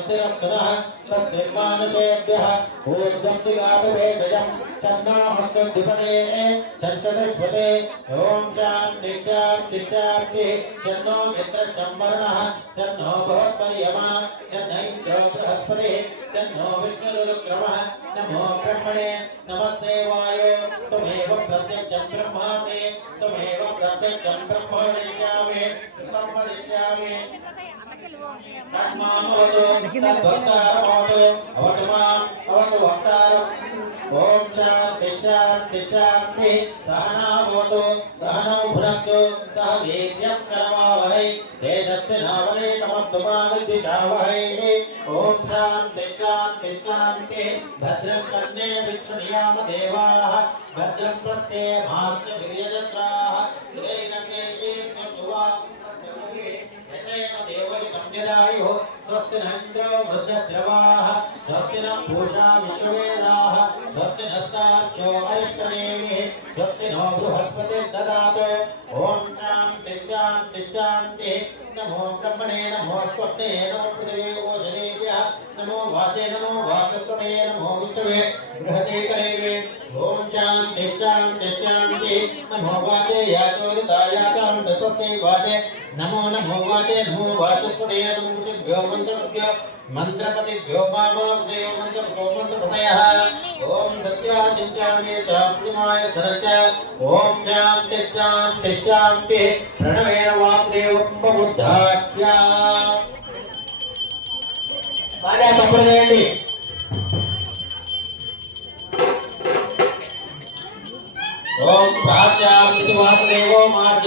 स्वस्तिरस्तु नः स्वस्तिर्मानुषेभ्यः ऊर्ध्वन्ति गातुभेषजम् चन्नो हस्तद्विपदये चञ्चतुष्पदे ॐ शान्ति शान्ति शान्ति। चन्नो मित्रशंवरणः चन्नो भवत्पर्यमा। चन्नैन्द्रो बृहस्पतिः चन्नो विष्णुरुक्रमः नमो ब्रह्मणे। नमस्ते वायो। त्वमेव प्रत्यक्षं ब्रह्मासि। त्वमेव प्रत्यक्षं ब्रह्म वदिष्यामि तं वदिष्यामि वक्तारम् ॐ शान्ति शान्ति शान्ति सहनावतु सहनौ भुनक्तु सह वीर्यं करमावहै तेजस्विनावदे तमस्तु ॐ शान्ति शान्ति शान्ति भद्रं कन्ये विष्णुयाम देवाः भद्रं पश्ये मार्च वीर्यजत्राः त्रैरण्ये सुवा यसेन देवैतं यदायुः स्वस्ति न इन्द्रो वृद्धश्रवाः, स्वस्ति न पूषा विश्ववेदाः, स्वस्ति नस्तार्क्ष्यो अरिष्टनेमिः, स्वस्ति नो बृहस्पतिर्ददातु ॐ शान्ति शान्ति शान्तिः। नमो ब्रह्मणे नमो स्वस्ते नमो पृथिवे ओषधेभ्यः, नमो वाचे नमो वाचस्पते नमो विष्णवे बृहते करेवे ॐ शान्ति शान्ति शान्तिः। नमो वाचे याचोरितायाचां तत्त्वस्यै वाचे नमो नमो वाचे नमो वाचस्पते नमो ऋषिभ्यो मन्त्रभ्यो मन्त्रपतिभ्यो मामाभ्यो मन्त्रभ्यो मन्त्रपतयः ॐ सत्यासिञ्चामे साप्तिमाय धनच ॐ शान्ति शान्ति शान्तिः प्रणवेन वासुदेवम्बुद्धाभ्या బాగా తప్పుడు చేయండి ఓ మార్గ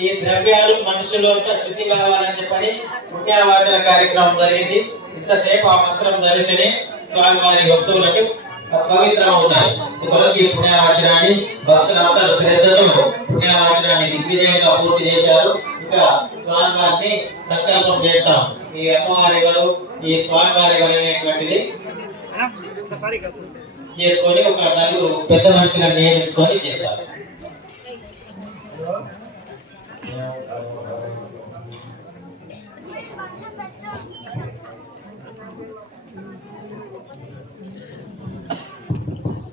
ఈ ద్రవ్యాలు మనుషులు అంతా శుద్ధి కావాలని చెప్పని పుణ్యవాచన కార్యక్రమం జరిగింది. ఇంతసేపు ఆ మంత్రం జరిగితేనే స్వామివారి వస్తువులకు పవిత్రం అవుతాయి కొరకు ఈ పుణ్యవాచనాన్ని భక్తులంతా శ్రద్ధతో పుణ్యవాచనాన్ని దిగ్విజయంగా పూర్తి చేశారు. ఇంకా స్వామివారిని సంకల్పం చేస్తాం. ఈ అమ్మవారి ఎవరు ఈ స్వామివారి ఎవరు అనేటువంటిది చేసుకొని ఒక నలుగురు పెద్ద మనిషిగా నియమించుకొని చేస్తారు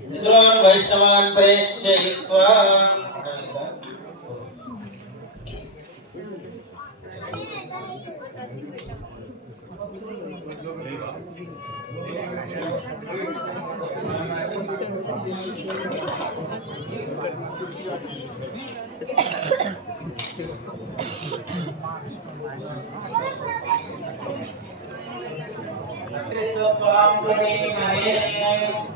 ఇంద్రాన్ వైష్ణవాన్ ప్రేషయిత్వా Tritto Company, Marine.